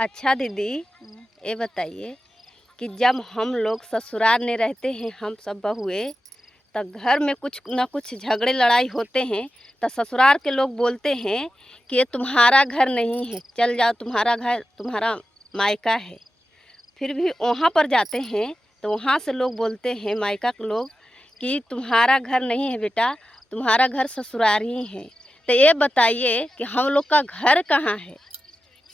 अच्छा दीदी, ये बताइए कि जब हम लोग ससुराल में रहते हैं, हम सब बहुए, तो घर में कुछ ना कुछ झगड़े लड़ाई होते हैं, तो ससुराल के लोग बोलते हैं कि ये तुम्हारा घर नहीं है, चल जाओ, तुम्हारा घर तुम्हारा मायका है। फिर भी वहाँ पर जाते हैं तो वहाँ से लोग बोलते हैं, मायका के लोग, कि तुम्हारा घर नहीं है बेटा, तुम्हारा घर ससुराल ही है। तो ये बताइए कि हम लोग का घर कहाँ है?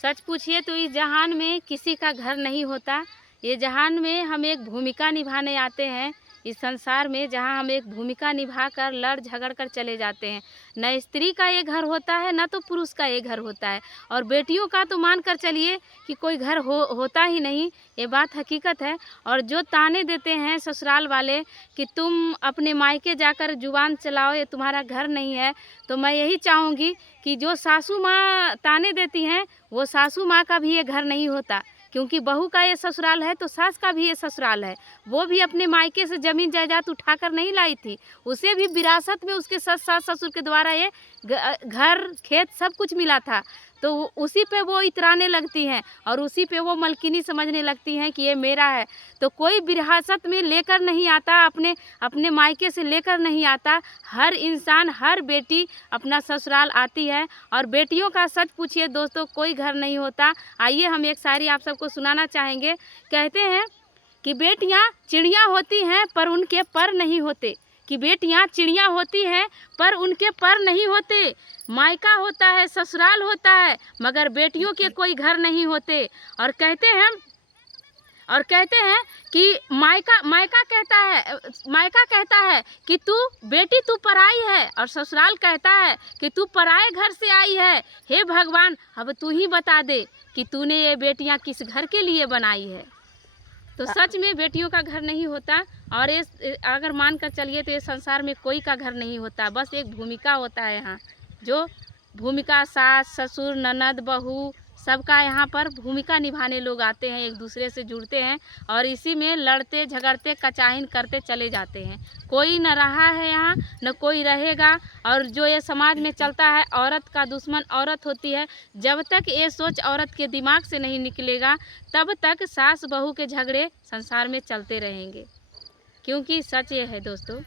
सच पूछिए तो इस जहान में किसी का घर नहीं होता। ये जहान में हम एक भूमिका निभाने आते हैं, इस संसार में जहाँ हम एक भूमिका निभा कर लड़ झगड़ कर चले जाते हैं। न स्त्री का ये घर होता है, न तो पुरुष का ये घर होता है। और बेटियों का तो मान कर चलिए कि कोई घर होता ही नहीं, ये बात हकीकत है। और जो ताने देते हैं ससुराल वाले कि तुम अपने मायके जाकर जुबान चलाओ, ये तुम्हारा घर नहीं है, तो मैं यही चाहूँगी कि जो सासू माँ ताने देती हैं, वो सासू माँ का भी ये घर नहीं होता। क्योंकि बहू का ये ससुराल है तो सास का भी ये ससुराल है। वो भी अपने मायके से ज़मीन जायदाद उठाकर नहीं लाई थी, उसे भी विरासत में उसके सास ससुर के द्वारा ये घर खेत सब कुछ मिला था। तो उसी पे वो इतराने लगती हैं और उसी पे वो मलकिनी समझने लगती हैं कि ये मेरा है। तो कोई विरासत में लेकर नहीं आता, अपने अपने मायके से लेकर नहीं आता। हर इंसान, हर बेटी अपना ससुराल आती है। और बेटियों का सच पूछिए दोस्तों, कोई घर नहीं होता। आइए हम एक शायरी आप सबको सुनाना चाहेंगे। कहते हैं कि बेटियां चिड़िया होती हैं पर उनके पर नहीं होते, कि बेटियां चिड़िया होती हैं पर उनके पर नहीं होते। मायका होता है, ससुराल होता है, मगर बेटियों के कोई घर नहीं होते। और कहते हैं कि मायका कहता है कि तू बेटी तू पराई है, और ससुराल कहता है कि तू पराए घर से आई है। हे भगवान, अब तू ही बता दे कि तूने ये बेटियां किस घर के लिए बनाई है। तो सच में बेटियों का घर नहीं होता। और ये अगर मान कर चलिए तो ये संसार में कोई का घर नहीं होता, बस एक भूमिका होता है यहाँ। जो भूमिका सास ससुर ननद बहू सबका यहाँ पर भूमिका निभाने लोग आते हैं, एक दूसरे से जुड़ते हैं और इसी में लड़ते झगड़ते कचाहिन करते चले जाते हैं। कोई न रहा है यहाँ, न कोई रहेगा। और जो ये समाज में चलता है, औरत का दुश्मन औरत होती है, जब तक ये सोच औरत के दिमाग से नहीं निकलेगा, तब तक सास बहू के झगड़े संसार में चलते रहेंगे। क्योंकि सच ये है दोस्तों।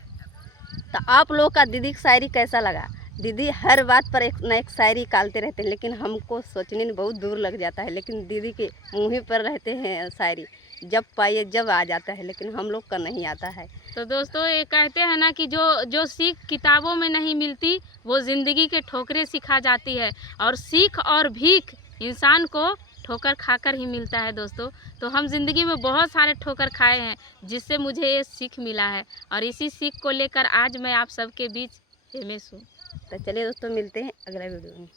तो आप लोग का दीदी की शायरी कैसा लगा? दीदी हर बात पर एक ना एक शायरी निकालते रहते हैं, लेकिन हमको सोचने में बहुत दूर लग जाता है। लेकिन दीदी के मुँह ही पर रहते हैं शायरी, जब पाइए जब आ जाता है, लेकिन हम लोग का नहीं आता है। तो दोस्तों ये कहते हैं ना कि जो जो सीख किताबों में नहीं मिलती, वो ज़िंदगी के ठोकरें सिखा जाती है। और सीख और भीख इंसान को ठोकर खाकर ही मिलता है दोस्तों। तो हम ज़िंदगी में बहुत सारे ठोकर खाए हैं, जिससे मुझे ये सीख मिला है। और इसी सीख को लेकर आज मैं आप सबके बीच फेमस हूँ। तो चलिए दोस्तों, मिलते हैं अगला वीडियो में।